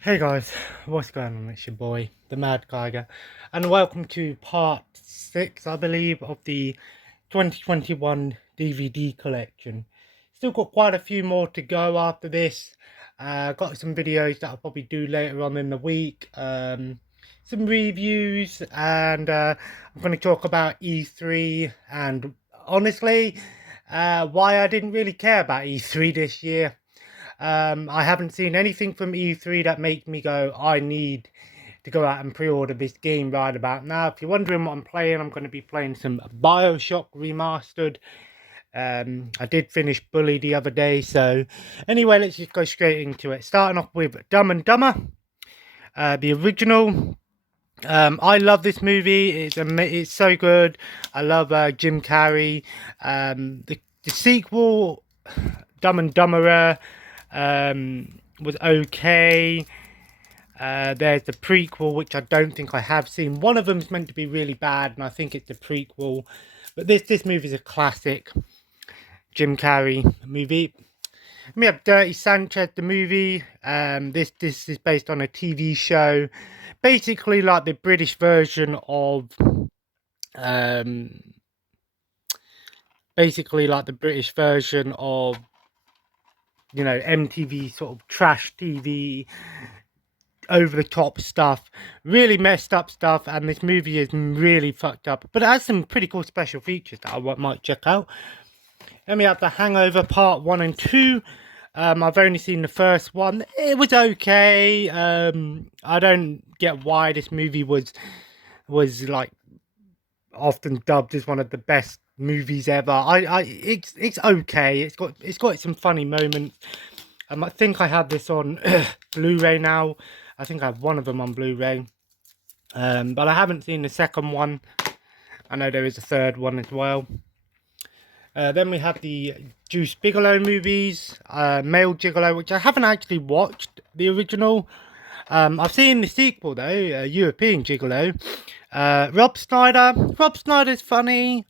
Hey guys, what's going on? It's your boy, the Mad Geiger, and welcome to part 6, I believe, of the 2021 DVD collection. Still got quite a few more to go after this. Got some videos that I'll probably do later on in the week, some reviews, and I'm going to talk about E3 and honestly, why I didn't really care about E3 this year. I haven't seen anything from E3 that makes me go, I need to go out and pre-order this game right about now. If you're wondering what I'm playing, I'm going to be playing some Bioshock Remastered. I did finish Bully the other day, so anyway, let's just go straight into it. Starting off with Dumb and Dumber, the original. I love this movie. It's so good. I love Jim Carrey. The sequel, Dumb and Dumberer, was okay. There's the prequel, which I don't think I have seen. One of them is meant to be really bad, and I think it's the prequel. But this movie is a classic Jim Carrey movie. We have Dirty Sanchez, the movie. This is based on a TV show, basically like the British version of um, MTV sort of trash TV, over the top stuff, really messed up stuff, and this movie is really fucked up. But it has some pretty cool special features that I might check out. Then we have The Hangover Part 1 and 2. I've only seen the first one. It was okay. I don't get why this movie was like often dubbed as one of the best movies ever. It's okay. It's got some funny moments. I think I have this on Blu-ray now. I think I have one of them on Blu-ray. But I haven't seen the second one. I know there is a third one as well. Then we have the Deuce Bigalow movies, Male Gigolo, which I haven't actually watched the original. I've seen the sequel though, European Gigolo. Rob Snyder's funny.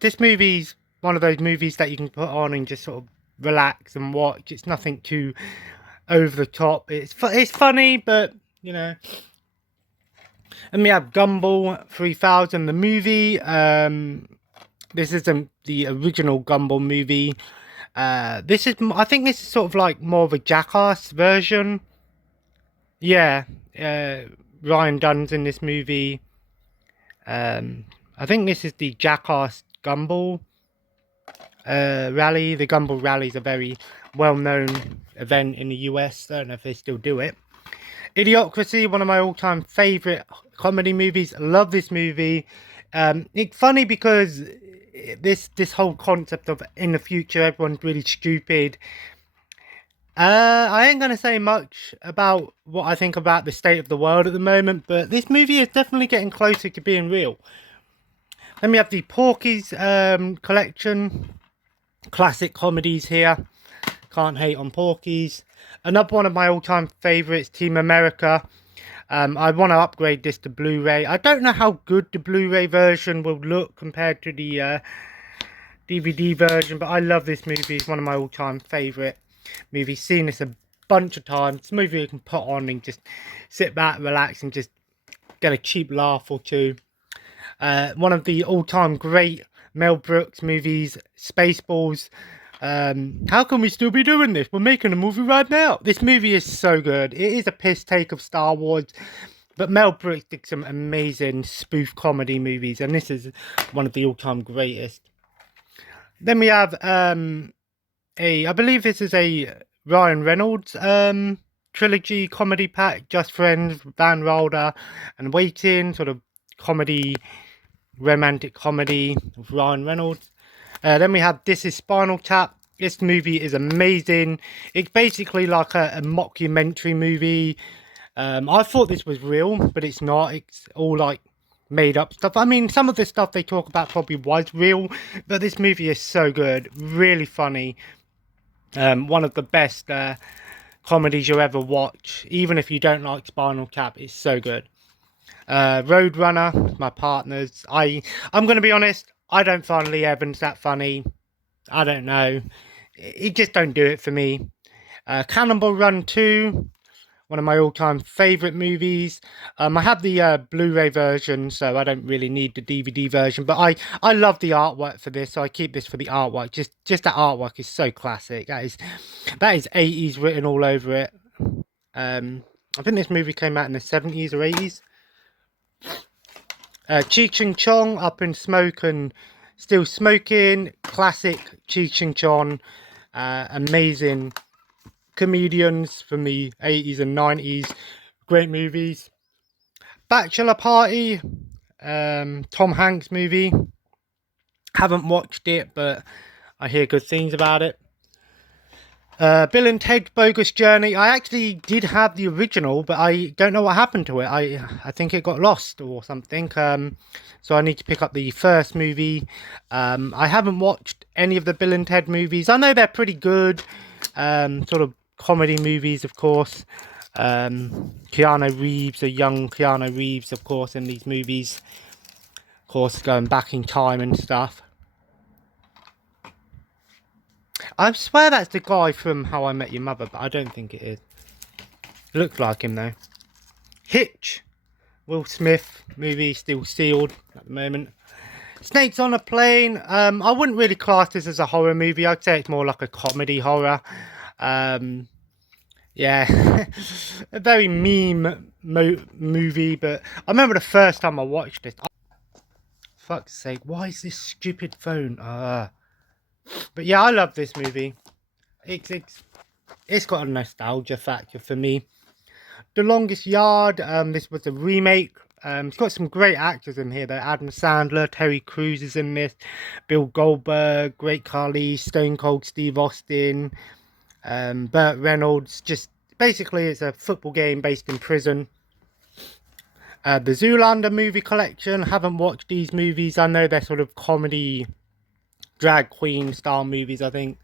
This movie's one of those movies that you can put on and just sort of relax and watch. It's nothing too over the top. It's funny, but you know. And we have Gumball 3000, the movie. This isn't the original Gumball movie. I think this is sort of like more of a Jackass version. Yeah, Ryan Dunn's in this movie. I think this is the Jackass Gumball rally. The Gumball rally is a very well-known event in the US. I don't know if they still do it. Idiocracy, one of my all-time favorite comedy movies. Love this movie. It's funny because this whole concept of in the future everyone's really stupid. I ain't gonna say much about what I think about the state of the world at the moment, but this movie is definitely getting closer to being real. Then we have the Porky's collection, classic comedies here. Can't hate on Porky's. Another one of my all-time favorites, Team America. I want to upgrade this to Blu-ray. I don't know how good the Blu-ray version will look compared to the DVD version, but I love this movie. It's one of my all-time favorite movies. Seen this a bunch of times. It's a movie you can put on and just sit back, relax, and just get a cheap laugh or two. One of the all-time great Mel Brooks movies, Spaceballs. How can we still be doing this? We're making a movie right now. This movie is so good. It is a piss take of Star Wars, but Mel Brooks did some amazing spoof comedy movies, and this is one of the all-time greatest. Then we have I believe this is a Ryan Reynolds trilogy comedy pack, Just Friends, Van Wilder, and Waiting, sort of comedy, romantic comedy with Ryan Reynolds. Then we have This Is Spinal Tap. This movie is amazing. It's basically like a mockumentary movie. I thought this was real, but it's not. It's all like made up stuff. I mean, some of the stuff they talk about probably was real, but this movie is so good. Really funny. One of the best comedies you'll ever watch. Even if you don't like Spinal Tap, it's so good. Roadrunner, my partners. I'm going to be honest, I don't find Lee Evans that funny. I don't know. He just don't do it for me. Cannonball Run 2. one of my all-time favorite movies. I have the Blu-ray version, so I don't really need the DVD version. But I love the artwork for this, so I keep this for the artwork. Just that artwork is so classic. That is 80s written all over it. I think this movie came out in the 70s or 80s. Cheech and Chong, Up in Smoke and Still Smoking. Classic Cheech and Chong. Amazing comedians from the 80s and 90s. Great movies. Bachelor Party. Tom Hanks movie. Haven't watched it, but I hear good things about it. Bill and Ted's Bogus Journey. I actually did have the original, but I don't know what happened to it. I think it got lost or something. So I need to pick up the first movie. I haven't watched any of the Bill and Ted movies. I know they're pretty good. Sort of comedy movies, of course. Keanu Reeves, a young Keanu Reeves, of course, in these movies. Of course, going back in time and stuff. I swear that's the guy from How I Met Your Mother, but I don't think it is. Looks like him though. Hitch. Will Smith movie, still sealed at the moment. Snakes on a Plane. I wouldn't really class this as a horror movie. I'd say it's more like a comedy horror. Yeah, a very meme movie, but I remember the first time I watched it. Fuck's sake, why is this stupid phone? But yeah, I love this movie. It's got a nostalgia factor for me. The Longest Yard. This was a remake. It's got some great actors in here though. Adam Sandler, Terry Crews is in this. Bill Goldberg, Great Khali, Stone Cold Steve Austin, Burt Reynolds. Just basically, it's a football game based in prison. The Zoolander movie collection. Haven't watched these movies. I know they're sort of comedy, drag queen style movies, I think.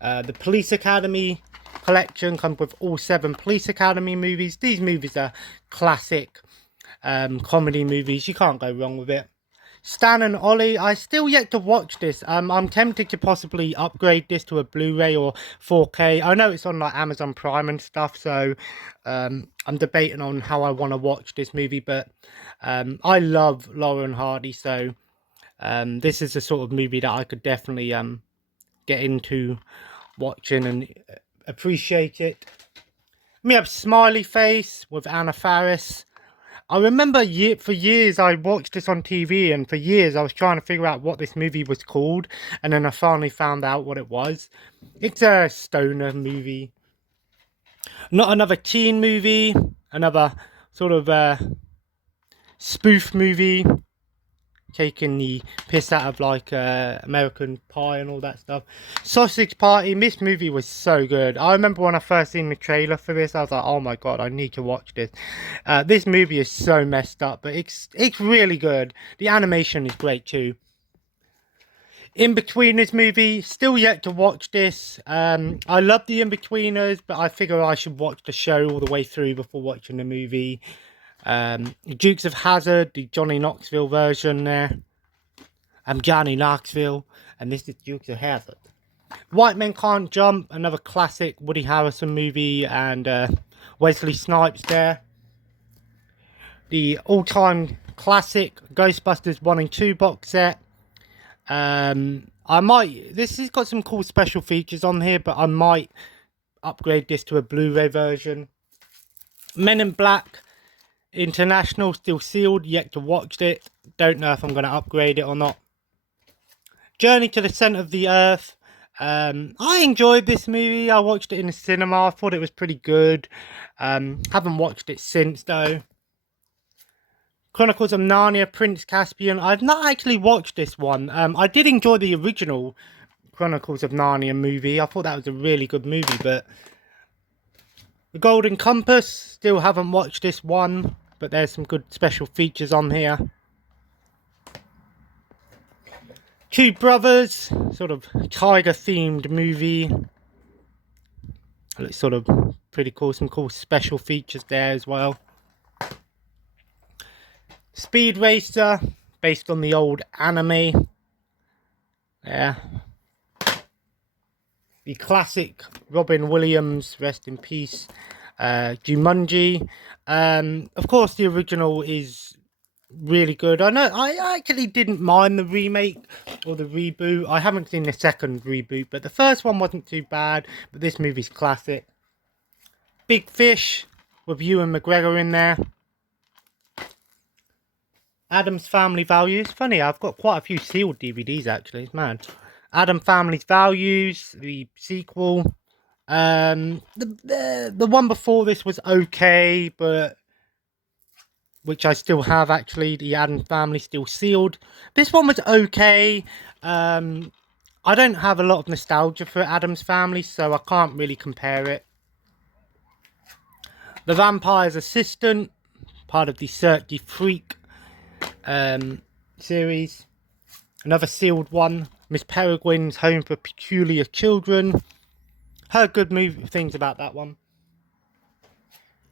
The Police Academy collection comes with all 7 Police Academy movies. These movies are classic comedy movies. You can't go wrong with it. Stan and Ollie. I still yet to watch this. I'm tempted to possibly upgrade this to a Blu-ray or 4K. I know it's on like Amazon Prime and stuff, so I'm debating on how I want to watch this movie. But I love Laurel and Hardy, so this is the sort of movie that I could definitely get into watching and appreciate it. We have Smiley Face with Anna Faris. I remember for years I watched this on TV, and for years I was trying to figure out what this movie was called, and then I finally found out what it was. It's a stoner movie. Not another teen movie, another sort of spoof movie, taking the piss out of like American Pie and all that stuff. Sausage Party. This movie was so good. I remember when I first seen the trailer for this, I was like, oh my god, I need to watch this. This movie is so messed up, but it's really good. The animation is great too. In-Betweeners movie, still yet to watch this. I love the In-Betweeners, but I figure I should watch the show all the way through before watching the movie. Dukes of Hazzard, the Johnny Knoxville version there. I'm Johnny Knoxville, and this is Dukes of Hazzard. White Men Can't Jump, another classic Woody Harrelson movie, and Wesley Snipes there. The all-time classic Ghostbusters 1 and 2 box set. This has got some cool special features on here, but I might upgrade this to a Blu-ray version. Men in Black International, still sealed, yet to watch it. Don't know if I'm going to upgrade it or not. Journey to the Center of the Earth. I enjoyed this movie. I watched it in the cinema. I thought it was pretty good. Haven't watched it since though. Chronicles of Narnia, Prince Caspian. I've not actually watched this one. I did enjoy the original Chronicles of Narnia movie. I thought that was a really good movie, but The Golden Compass, still haven't watched this one, but there's some good special features on here. Two Brothers, sort of tiger-themed movie. Looks sort of pretty cool. Some cool special features there as well. Speed Racer, based on the old anime. Yeah. The classic Robin Williams, rest in peace, Jumanji. Of course, the original is really good. I know I actually didn't mind the remake or the reboot. I haven't seen the second reboot, but the first one wasn't too bad. But this movie's classic. Big Fish with Ewan McGregor in there. Addams Family Values. Funny, I've got quite a few sealed DVDs actually. It's mad. Adam Family's Values, the sequel. The one before this was okay, but which I still have actually. The Addams Family still sealed. This one was okay. I don't have a lot of nostalgia for Addams Family, so I can't really compare it. The Vampire's Assistant, part of the Cirque du Freak series. Another sealed one. Miss Peregrine's Home for Peculiar Children. Heard good things about that one.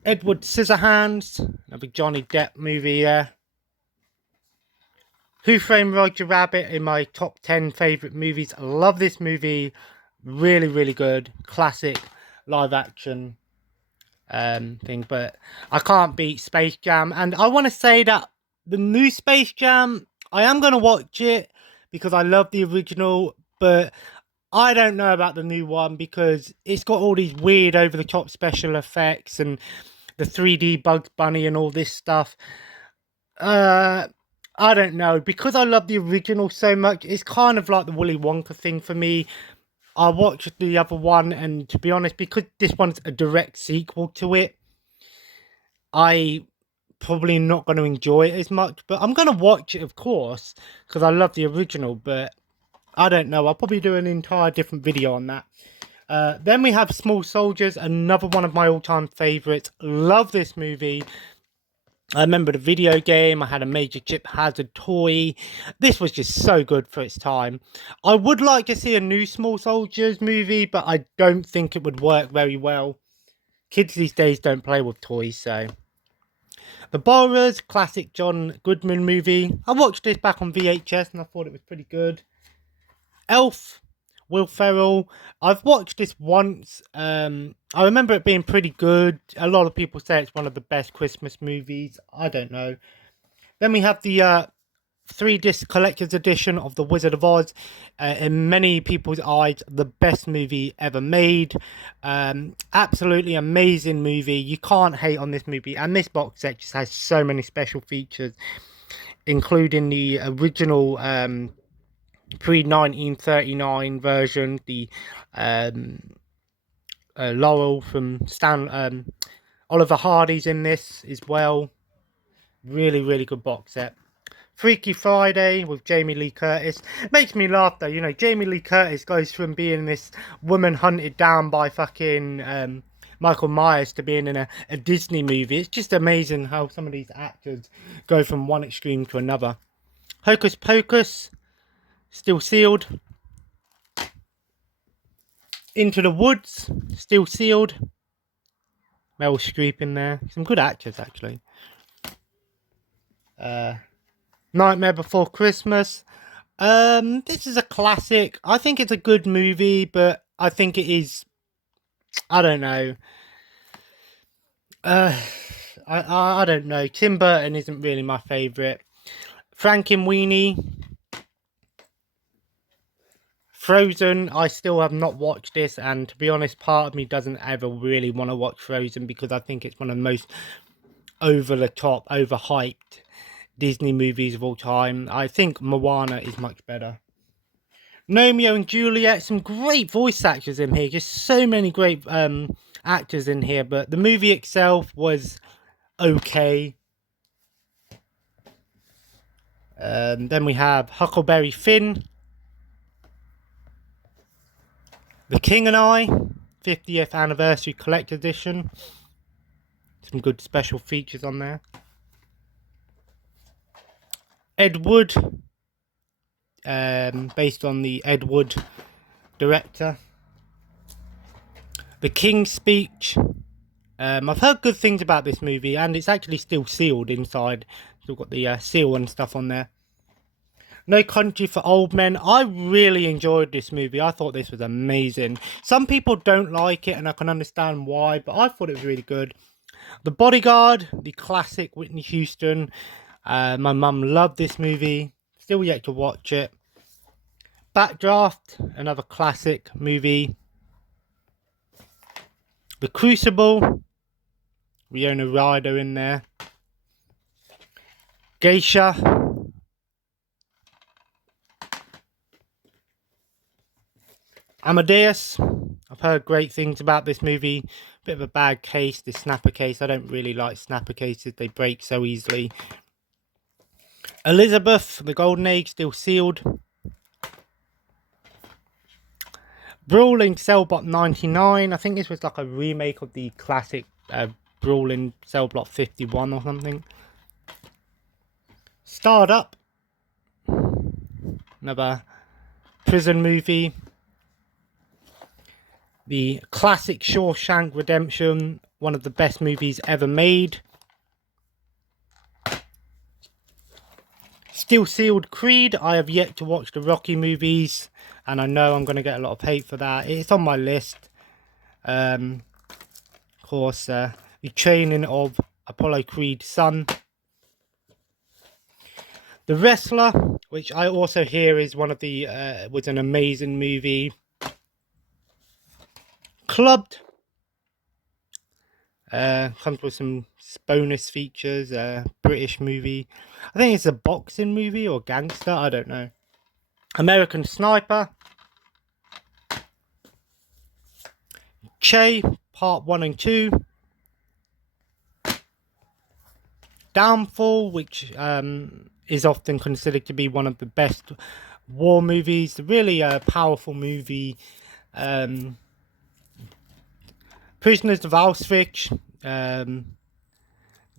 Edward Scissorhands, another Johnny Depp movie. Who Framed Roger Rabbit in my top 10 favourite movies. I love this movie. Really, really good. Classic live action thing. But I can't beat Space Jam. And I want to say that the new Space Jam, I am going to watch it because I love the original. But I don't know about the new one because it's got all these weird over-the-top special effects and the 3D Bugs Bunny and all this stuff. I don't know. Because I love the original so much, it's kind of like the Willy Wonka thing for me. I watched the other one, and to be honest, because this one's a direct sequel to it, I probably not going to enjoy it as much. But I'm going to watch it, of course, because I love the original. But I don't know. I'll probably do an entire different video on that. Then we have Small Soldiers, another one of my all-time favourites. Love this movie. I remember the video game. I had a Major Chip Hazard toy. This was just so good for its time. I would like to see a new Small Soldiers movie, but I don't think it would work very well. Kids these days don't play with toys, so. The Borrowers, classic John Goodman movie. I watched this back on VHS and I thought it was pretty good. Elf, Will Ferrell. I've watched this once. I remember it being pretty good. A lot of people say it's one of the best Christmas movies. I don't know. Then we have the 3-disc collector's edition of The Wizard of Oz. In many people's eyes, the best movie ever made. Absolutely amazing movie. You can't hate on this movie. And this box set just has so many special features, including the original pre-1939 version, the Laurel from Oliver Hardy's in this as well. Really, really good box set. Freaky Friday with Jamie Lee Curtis. Makes me laugh though, you know, Jamie Lee Curtis goes from being this woman hunted down by fucking Michael Myers to being in a Disney movie. It's just amazing how some of these actors go from one extreme to another. Hocus Pocus, still sealed. Into the Woods, still sealed. Meryl Streep in there. Some good actors, actually. Nightmare Before Christmas. This is a classic. I think it's a good movie, but I think it is... I don't know. I don't know. Tim Burton isn't really my favourite. Frankenweenie. Frozen, I still have not watched this, and to be honest, part of me doesn't ever really want to watch Frozen because I think it's one of the most over-the-top, overhyped Disney movies of all time. I think Moana is much better. Romeo and Juliet, some great voice actors in here, just so many great actors in here, but the movie itself was okay. Then we have Huckleberry Finn. The King and I, 50th Anniversary Collector Edition. Some good special features on there. Ed Wood, based on the Ed Wood director. The King's Speech. I've heard good things about this movie, and it's actually still sealed inside. Still got the seal and stuff on there. No Country for Old Men. I really enjoyed this movie. I thought this was amazing. Some people don't like it, and I can understand why, but I thought it was really good. The Bodyguard, the classic Whitney Houston. My mum loved this movie. Still yet to watch it. Backdraft, another classic movie. The Crucible, Winona Ryder in there. Geisha. Amadeus. I've heard great things about this movie. Bit of a bad case, the snapper case. I don't really like snapper cases. They break so easily. Elizabeth, The Golden Age, still sealed. Brawling Cell Block 99. I think this was like a remake of the classic Brawling Cell Block 51 or something. Starred Up. Another prison movie. The classic Shawshank Redemption. One of the best movies ever made. Still sealed Creed. I have yet to watch the Rocky movies, and I know I'm going to get a lot of hate for that. It's on my list. Of course, the training of Apollo Creed's son. The Wrestler, which I also hear is one of the was an amazing movie. Clubbed. Comes with some bonus features. British movie. I think it's a boxing movie or gangster. I don't know. American Sniper. Che, Part 1 and 2. Downfall, which is often considered to be one of the best war movies. Really a powerful movie. Prisoners of Auschwitz,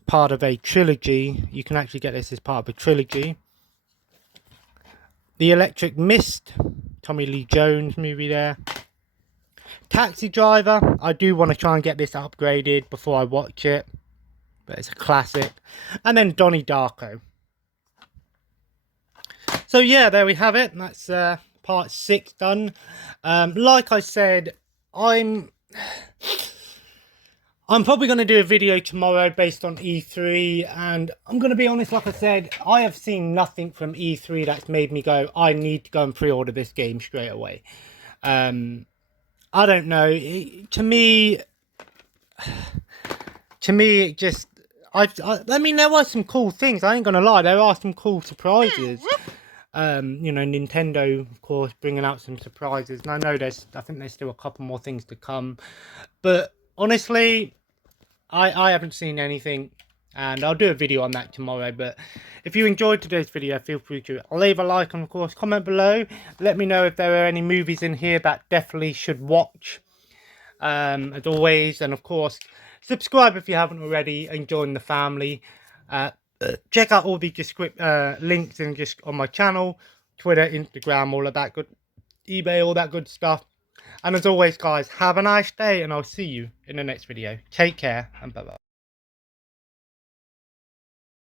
part of a trilogy. You can actually get this as part of a trilogy. The Electric Mist, Tommy Lee Jones movie there. Taxi Driver, I do want to try and get this upgraded before I watch it, but it's a classic. And then Donnie Darko. So yeah, there we have it. That's part 6 done. Like I said, I'm probably going to do a video tomorrow based on E3, and I'm going to be honest, like I said, I have seen nothing from E3 that's made me go, I need to go and pre-order this game straight away. I don't know, to me it just, I mean, there were some cool things, I ain't going to lie, there are some cool surprises. You know, Nintendo, of course, bringing out some surprises, and I know I think there's still a couple more things to come, but honestly, I haven't seen anything, and I'll do a video on that tomorrow. But if you enjoyed today's video, feel free to leave a like and, of course, comment below. Let me know if there are any movies in here that definitely should watch, as always. And, of course, subscribe if you haven't already and join the family. Check out all the links on my channel, Twitter, Instagram, all of that good, eBay, all that good stuff. And as always, guys, have a nice day, and I'll see you in the next video. Take care, and bye-bye.